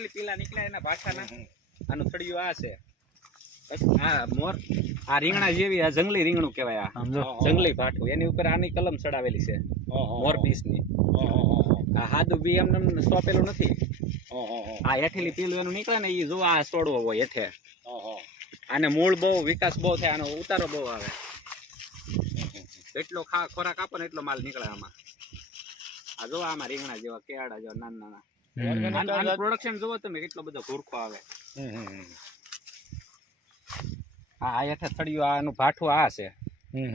હેઠેલી પીલા નીકળ્યા એના ભાષાના આનું થડિયું આ છે આ મોર આ રીંગણા જેવી આ જંગલી રીંગણું કહેવાય આ જંગલી ભાઠું એની ઉપર આની કલમ ચડાવેલી છે મોર પીસની આ હાદુ બી એમ સોંપેલું નથી આ હેઠેલી પીલું એનું નીકળે ને એ જો આ છોડવો હોય હેઠે આને મૂળ બહુ વિકાસ બહુ થાય આનો ઉતારો બહુ આવે એટલો ખોરાક આપો ને એટલો માલ નીકળે આમાં આ જો આમાં રીંગણા જેવા કેળા જેવા નાના નાના પ્રોડક્શન જોવો તમે કેટલો બધો ભૂરખો આવે આ હેઠે થડિયું આનું ભાઠું આ છે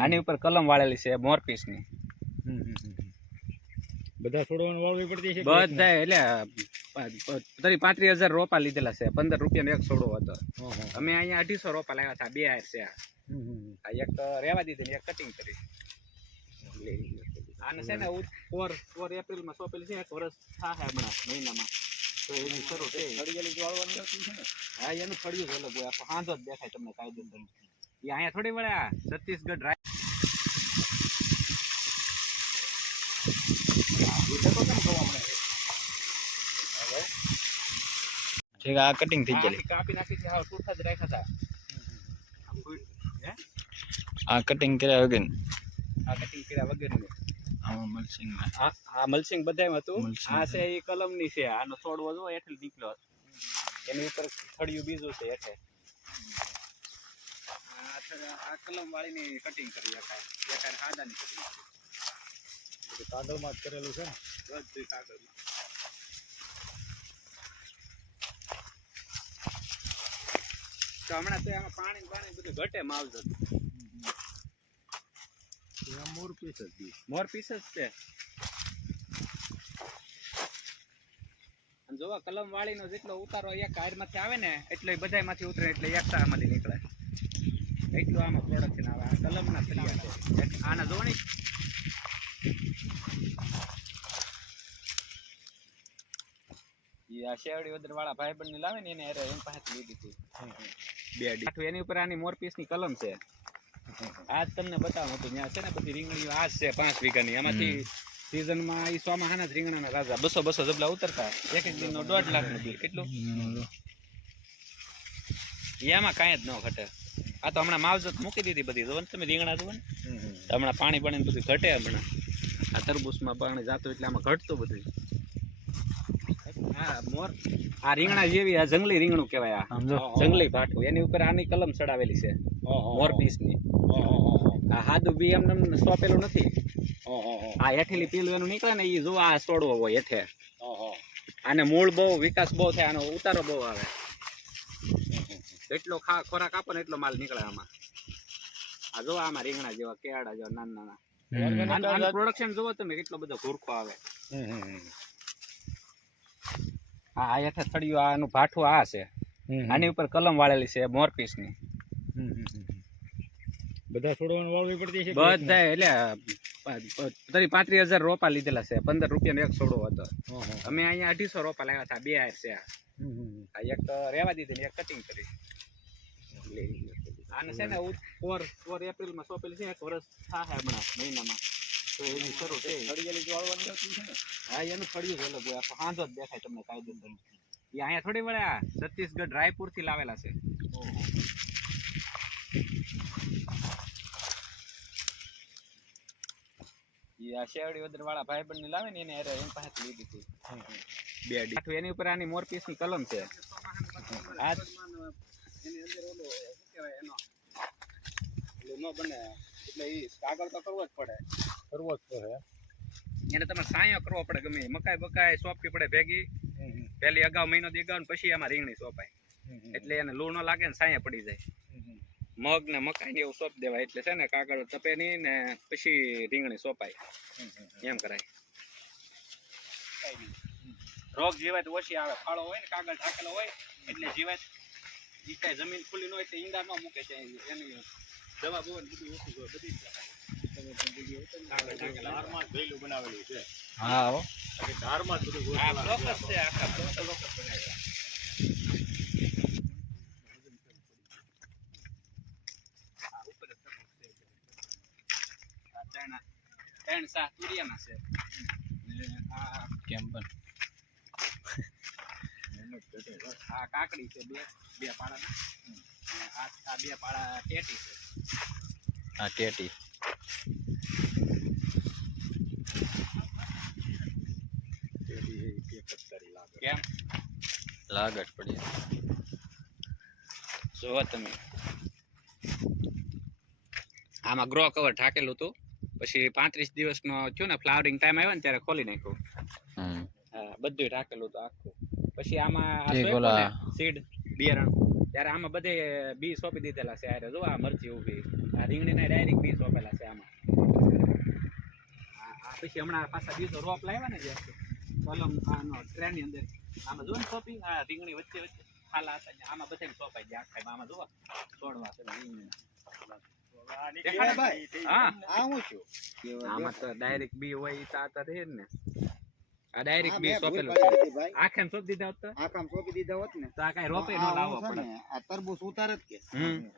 આની ઉપર કલમ વાળેલી છે મોરપીસ ની બધા છોડવાનું વાળવી પડતી છે બધા એટલે 35,000 રોપા લીધેલા છે 15 રૂપિયાનો એક છોડો હતો અમે અહીંયા 250 રોપા લાવ્યા હતા બે હાર છે આ એક રેવા દીધી એક કટિંગ કરી આને છે ને 4 એપ્રિલમાં સોંપેલી છે એક વર્ષ થાય હમણાં મહિનામાં તો એની શરૂ થઈ થડિયેલી વાળવાની છે ને હા એનું થડિયું અલગ હોય આખો હાંધો જ દેખાય તમને કાયદેસર એ અહીંયા થોડી વળ્યા છત્તીસગઢ ઠીક આ કટિંગ થઈ ગયેલી કાપી નાખી છે હાવ ટૂઠા જ રાખ્યા હતા આ કટિંગ કર્યા વગર આ કટિંગ કર્યા વગરની આ મલ્સિંગ આ મલ્સિંગ બધામાં હતું આ છે એ કલમની છે આનો છોડવો જો હેઠે નીકળ્યો એની ઉપર થડિયું બીજું છે હેઠે આ કલમ વાળીની કટિંગ કરી એકાય હાદાની કટિંગ કાગળમાં જ કરેલું છે ને બધું કાગળમાં તો હમણાં તો આમાં પાણી બધું ઘટે માવજત મોર પીસ જ છે જોવા કલમ વાળીનો જેટલો ઉતારો એક હારમાંથી આવે ને એટલે બધામાંથી ઉતરે એટલે એક સારામાંથી નીકળે એટલું આમાં પ્રોડક્શન આવે આ કલમના ફરિયા છે આના જોણી આ શેવડી વદર વાળા ભાઈબંધ ને લાવે ને એને એમ પાસે લીધી હતી બે એની ઉપર આની મોરપીસની કલમ છે આજ તમને બતાવું હતું ત્યાં છે ને બધી રીંગણીઓ આજ છે 5 વીઘાની એમાંથી સીઝનમાં એ સોમાહાના જ રીંગણાના રાજા 200 જબલા ઉતરતા એક દિનનો 1.5 લાખનું બિલ કેટલું એમાં કાંઈ જ ન ઘટે આ તો હમણાં માવજત મૂકી દીધી બધી જોવો ને તમે રીંગણા જોવો ને હમણાં પાણી બધું ઘટે હમણાં આ તરબૂચમાં પાણી જાતું એટલે આમાં ઘટતું બધું હા મોર આ રીંગણા જેવી આ જંગલી રીંગણું કહેવાય આ જંગલી ભાઠું એની ઉપર આની કલમ ચડાવેલી છે મોરપીસની આ હાદુ બી એમ સોંપેલું નથી આ હેઠેલી પીલું એનું નીકળે ને એ જો આ છોડવો હોય હેઠે આને મૂળ બહુ વિકાસ બહુ થાય આનો ઉતારો બહુ આવે એટલો ખોરાક આપો ને એટલો માલ નીકળે આમાં આ જો આમાં રીંગણા જેવા કેળા જેવા નાના નાના પ્રોડક્શન જોવો તમે કેટલો બધો ભૂરખો આવે આ હેઠે થડિયું આનું ભાઠું આ છે આની ઉપર કલમ વાળેલી છે મોરપીસની બધા છોડવાનું વાળવી પડતી છે બધા એટલે 35,000 રોપા લીધેલા છે 15 રૂપિયાનો એક છોડો હતો અમે અહીંયા 250 રોપા લાવ્યા હતા બે હાર છે આ એક રેવા દીધી એક કટિંગ કરી આને છે ને 4 એપ્રિલમાં સોંપેલી છે એક વર્ષ થાય હમણાં મહિનામાં તો એની શરૂ થઈ થડિયેલી વાળવાની છે ને હા એનું થડિયું અલગ હોય આખો હાંધો જ દેખાય તમને કાયદેસર એ અહીંયા થોડી વળ્યા છત્તીસગઢ રાયપુર થી લાવેલા છે આ શેવડી વદર વાળા ભાઈબંધ ને લાવે ને એને એમ પાસે લીધી હતી બે એની ઉપર આની મોરપીસની કલમ છે આજ એની અંદર ઓલો શું કહેવાય એનો એટલે નો બને એટલે એ કાગળ તો કરવો જ પડે એને તમારે સાયો કરવો પડે ગમે મકાઈ બકાઈ સોંપવી પડે ભેગી પેલી અગાઉ મહિનો દીગાવ ને પછી એમાં રીંગણી સોંપાય એટલે એને લૂ ન લાગે ને સાયા પડી જાય મગ ને મકાઈ ને એવું સોંપ દેવાય એટલે છે ને કાગળ તપે નહીં ને પછી રીંગણી સોંપાય એમ કરાય રોગ જીવાત ઓછી આવે ફાળો હોય ને કાગળ ઢાકેલો હોય એટલે જીવાત ઈ કઈ જમીન ખુલ્લી ન હોય એટલે ઈંડા ન મૂકે છે એની દવા બહુ બધું ઓછું હોય બધી બનાવેલું છે હા હો ધારમાં જ બધું આ બ્લોકસ છે આખા બ્લોકસ બનાવ્યા ત્રણ સાત તુરિયાના છે આ કેમ પણ આ કાકડી છે બે પાડાના અને આ બે પાડા ટેટી છે. આ ટેટી કેમ લાગત પડી. જોવો તમે આમાં ગ્રો કવર ઢાકેલું હતું, પછી 35 દિવસનો થયો ને ફ્લાવરિંગ ટાઈમ આવ્યો ને ત્યારે ખોલી નાખ્યું. હા બધું ઢાકેલું હતું આખું. પછી આમાં સીડ બિયારણ ત્યારે આમાં બધે બી સોંપી દીધેલા છે. આરે જો આ મરચી ઉભી, આ રીંગણીના ડાયરેક્ટ બી સોંપેલા છે આમાં. આ પછી હમણાં પાછા બીજો રોપ લાવ્યા ને જે કલમ આનો ટ્રેની અંદર આમાં જો ને સોંપી આ રીંગણી વચ્ચે વચ્ચે ખાલા હતા આમાં બધાને સોંપાઈ ગયા આખા. આમાં જોવા છોડવા છે આમાં તો ડાયરેક્ટ બી હોય ઈ તાતા રહે ને. આ ડાયરેક્ટ બી સોંપેલું છે. આખામ સોંપી દીધા હોત તો આખામ સોંપી દીધા હોત ને તો આ કાંઈ રોપે ન લાવવો પડે. આ તરબૂચ ઉતાર જ કે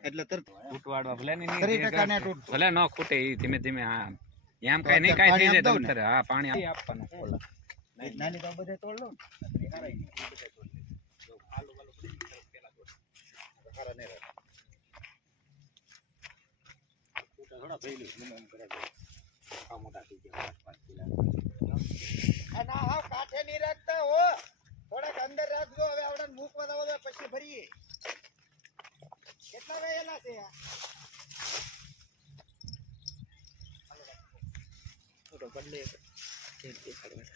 એટલે તરત તૂટવાડવા ભલે ને 3% ને તૂટતું. ભલે ન ખૂટે ઈ ધીમે ધીમે. હા એમ કાંઈ નહીં કાંઈ થઈ જાય તમે ખરે. હા પાણી આપવાનું ઓલા નાની તો બધે તોડ લો ને હારાય નહીં. આલુ વાલુ બધી પેલા તોડ હારા ને રહે. થોડા ભઈલું એમ કરે છે. આ મોટા થઈ ગયા 5 કિલો. આ ના હાવ કાઠે નહીં રાખતા હો, થોડાક અંદર રાખજો. હવે આવડા મૂકવા દો પછી ભરીએ. કેટલા વેયેલા છે આ? તો બદલે કે દેખાડવા